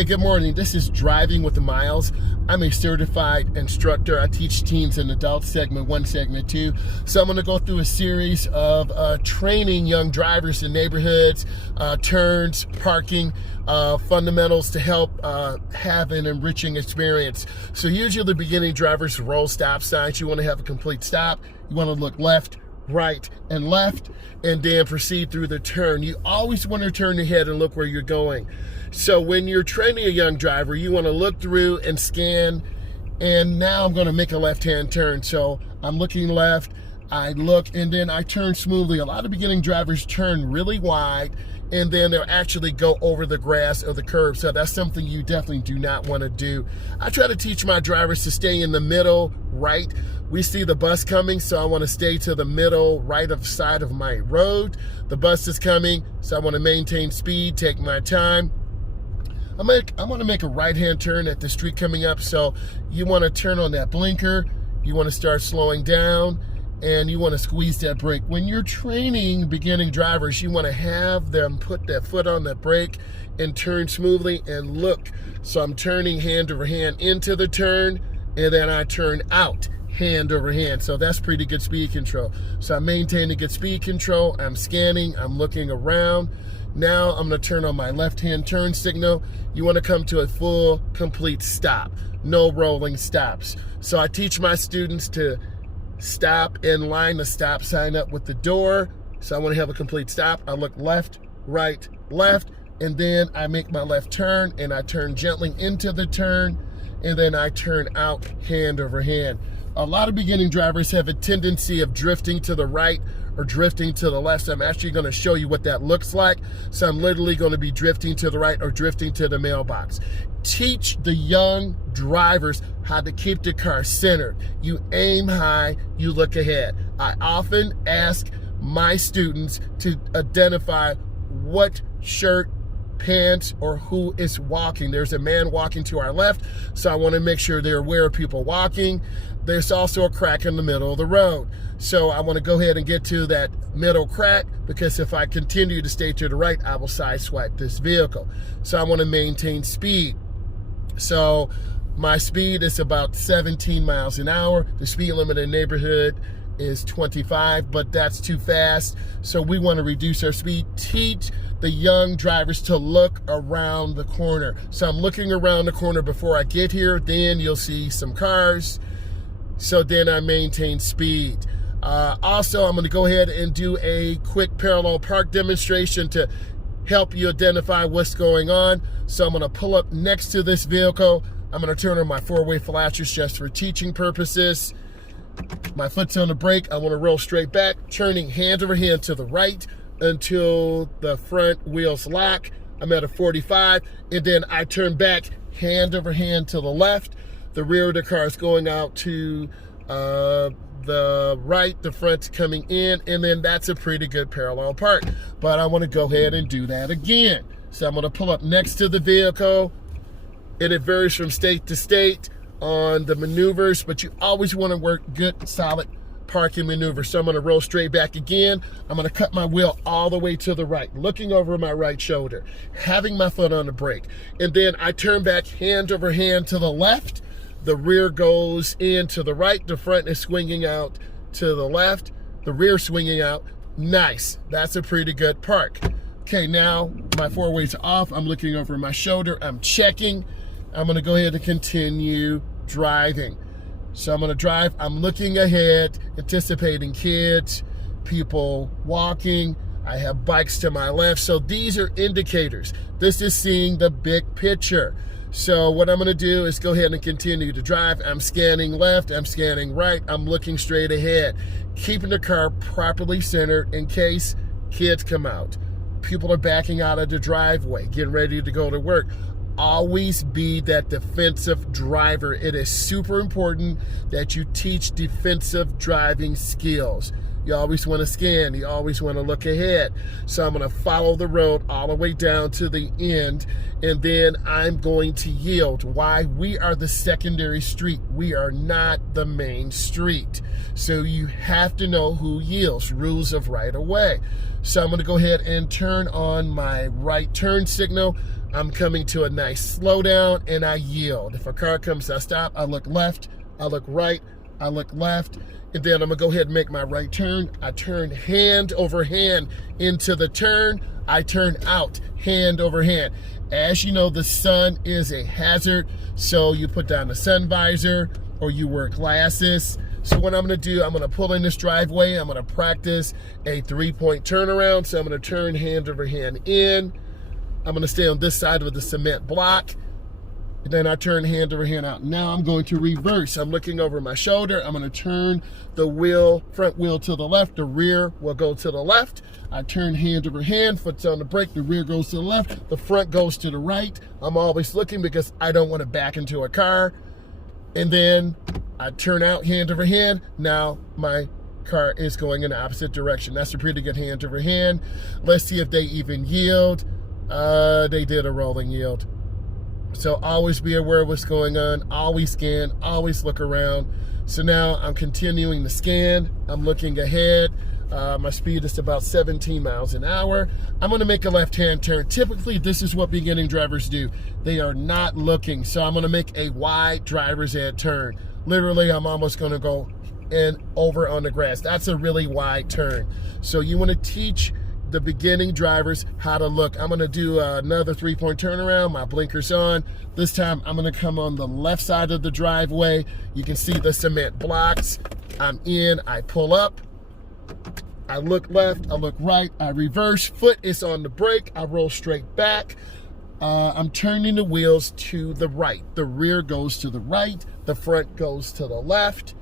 Hey, good morning. This is Driving with Miles. I'm a certified instructor. I teach teens and adults, segment 1, segment 2. So I'm going to go through a series of training young drivers in neighborhoods, turns, parking, fundamentals to help have an enriching experience. So usually the beginning drivers roll stop signs. You want to have a complete stop. You want to look left, right, and left, and then proceed through the turn. You always want to turn your head and look where you're going. So when you're training a young driver, you want to look through and scan, and now I'm going to make a left-hand turn. So I'm looking left, I look, and then I turn smoothly. A lot of beginning drivers turn really wide, and then they'll actually go over the grass or the curb. So that's something you definitely do not want to do. I try to teach my drivers to stay in the middle right. We see the bus coming, so I want to stay to the middle right of side of my road. The bus is coming, so I want to maintain speed, take my time. I want to make a right-hand turn at the street coming up, so you want to turn on that blinker, you want to start slowing down, and you want to squeeze that brake. When you're training beginning drivers, you want to have them put their foot on the brake and turn smoothly and look. So I'm turning hand over hand into the turn, and then I turn out hand over hand. So that's pretty good speed control. So I'm maintaining good speed control. I'm scanning, I'm looking around. Now I'm going to turn on my left-hand turn signal. You want to come to a full, complete stop. No rolling stops. So I teach my students to stop and line the stop sign up with the door. So I want to have a complete stop. I look left, right, left, and then I make my left turn, and I turn gently into the turn, and then I turn out hand over hand. A lot of beginning drivers have a tendency of drifting to the right or drifting to the left. So I'm actually going to show you what that looks like. So I'm literally going to be drifting to the right or drifting to the mailbox. Teach the young drivers how to keep the car centered. You aim high, you look ahead. I often ask my students to identify what shirt, pants, or who is walking. There's a man walking to our left, so I want to make sure they're aware of people walking. There's also a crack in the middle of the road. So I want to go ahead and get to that middle crack, because if I continue to stay to the right, I will sideswipe this vehicle. So I want to maintain speed. So my speed is about 17 miles an hour. The speed limit in the neighborhood is 25, but that's too fast. So we want to reduce our speed. Teach the young drivers to look around the corner. So I'm looking around the corner before I get here. Then you'll see some cars. So then I maintain speed. Also, I'm going to go ahead and do a quick parallel park demonstration to help you identify what's going on. So I'm going to pull up next to this vehicle. I'm going to turn on my four-way flashers just for teaching purposes. My foot's on the brake. I want to roll straight back, turning hand over hand to the right until the front wheels lock. I'm at a 45, and then I turn back hand over hand to the left. The rear of the car is going out to the right, the front's coming in, and then that's a pretty good parallel park. But I want to go ahead and do that again. So I'm going to pull up next to the vehicle, and it varies from state to state on the maneuvers, but you always want to work good, solid parking maneuvers. So I'm going to roll straight back again. I'm going to cut my wheel all the way to the right, looking over my right shoulder, having my foot on the brake. And then I turn back hand over hand to the left. The rear goes in to the right. The front is swinging out to the left. The rear swinging out. Nice. That's a pretty good park. Okay, now my four-ways are off. I'm looking over my shoulder. I'm checking. I'm going to go ahead and continue driving. So I'm going to drive. I'm looking ahead, anticipating kids, people walking. I have bikes to my left. So these are indicators. This is seeing the big picture. So what I'm going to do is go ahead and continue to drive. I'm scanning left. I'm scanning right. I'm looking straight ahead, keeping the car properly centered in case kids come out. People are backing out of the driveway, getting ready to go to work. Always be that defensive driver. It is super important that you teach defensive driving skills. You always want to scan. You always want to look ahead. So I'm going to follow the road all the way down to the end, and then I'm going to yield. Why? We are the secondary street. We are not the main street. So you have to know who yields, rules of right of way. So I'm going to go ahead and turn on my right turn signal. I'm coming to a nice slowdown, and I yield. If a car comes, I stop. I look left. I look right. I look left. And then I'm going to go ahead and make my right turn. I turn hand over hand into the turn. I turn out hand over hand. As you know, the sun is a hazard, so you put down the sun visor or you wear glasses. So what I'm going to do, I'm going to pull in this driveway. I'm going to practice a 3-point turnaround. So I'm going to turn hand over hand in. I'm going to stay on this side of the cement block. And then I turn hand over hand out. Now I'm going to reverse. I'm looking over my shoulder. I'm going to turn the wheel, front wheel to the left. The rear will go to the left. I turn hand over hand, foot's on the brake. The rear goes to the left. The front goes to the right. I'm always looking because I don't want to back into a car. And then I turn out hand over hand. Now my car is going in the opposite direction. That's a pretty good hand over hand. Let's see if they even yield. They did a rolling yield. So always be aware of what's going on. Always scan. Always look around. So now I'm continuing to scan. I'm looking ahead. My speed is about 17 miles an hour. I'm going to make a left-hand turn. Typically, this is what beginning drivers do. They are not looking. So I'm going to make a wide driver's ed turn. Literally, I'm almost going to go in over on the grass. That's a really wide turn. So you want to teach the beginning drivers how to look. I'm going to do another 3-point turnaround. My blinker's on. This time I'm going to come on the left side of the driveway. You can see the cement blocks. I'm in. I pull up. I look left. I look right. I reverse. Foot is on the brake. I roll straight back. I'm turning the wheels to the right. The rear goes to the right. The front goes to the left.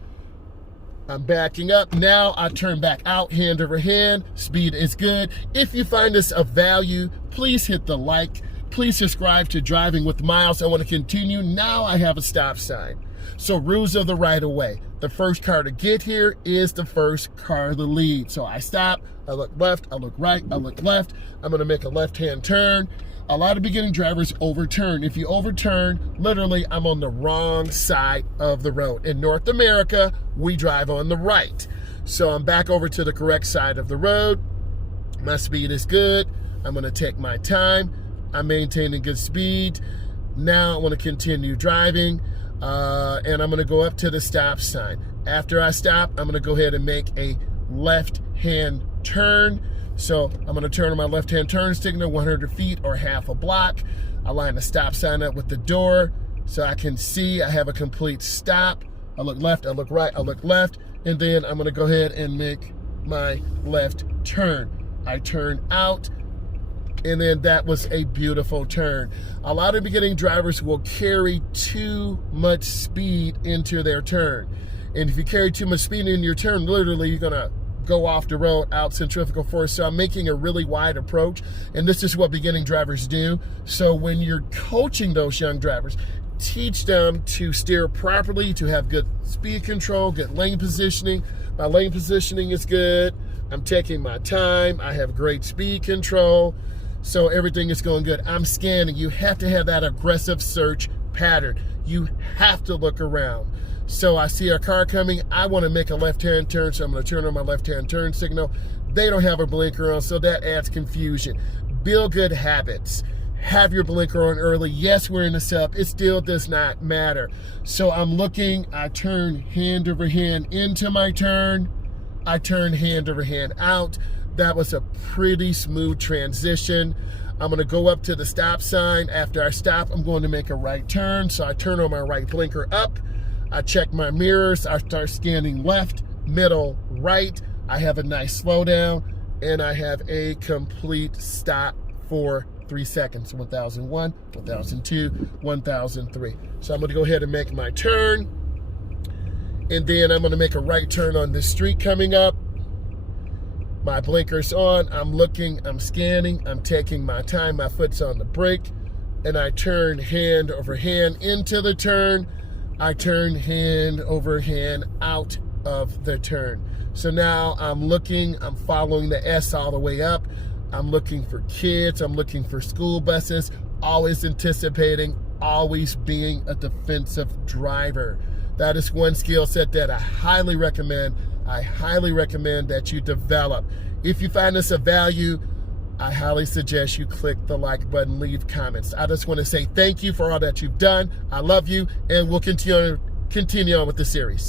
I'm backing up. Now I turn back out hand over hand. Speed is good. If you find this of value, please hit the like. Please subscribe to Driving with Miles. I want to continue. Now I have a stop sign. So rules of the right of way. The first car to get here is the first car to lead. So I stop. I look left. I look right. I look left. I'm going to make a left-hand turn. A lot of beginning drivers overturn. If you overturn, literally, I'm on the wrong side of the road. In North America, we drive on the right. So I'm back over to the correct side of the road. My speed is good. I'm going to take my time. I'm maintaining good speed. Now I want to continue driving, and I'm going to go up to the stop sign. After I stop, I'm going to go ahead and make a left-hand turn. So I'm going to turn on my left-hand turn signal 100 feet or half a block. I line the stop sign up with the door so I can see I have a complete stop. I look left, I look right, I look left, and then I'm going to go ahead and make my left turn. I turn out, and then that was a beautiful turn. A lot of beginning drivers will carry too much speed into their turn. And if you carry too much speed in your turn, literally you're going to go off the road out centrifugal force. So I'm making a really wide approach, and this is what beginning drivers do. So when you're coaching those young drivers, teach them to steer properly, to have good speed control, good lane positioning. My lane positioning is good. I'm taking my time. I have great speed control. So everything is going good. I'm scanning. You have to have that aggressive search pattern. You have to look around. So I see a car coming. I want to make a left-hand turn, so I'm going to turn on my left-hand turn signal. They don't have a blinker on, so that adds confusion. Build good habits. Have your blinker on early. Yes, we're in the setup. It still does not matter. So I'm looking. I turn hand over hand into my turn. I turn hand over hand out. That was a pretty smooth transition. I'm going to go up to the stop sign. After I stop, I'm going to make a right turn. So I turn on my right blinker up. I check my mirrors. I start scanning left, middle, right. I have a nice slowdown, and I have a complete stop for 3 seconds. 1001, 1002, 1003. So I'm going to go ahead and make my turn, and then I'm going to make a right turn on this street coming up. My blinker's on. I'm looking. I'm scanning. I'm taking my time. My foot's on the brake, and I turn hand over hand into the turn. I turn hand over hand out of the turn. So now I'm following the S all the way up. I'm looking for kids, I'm looking for school buses, always anticipating, always being a defensive driver. That is one skill set that I highly recommend. I highly recommend that you develop. If you find this of value, I highly suggest you click the like button, leave comments. I just want to say thank you for all that you've done. I love you, and we'll continue on with the series.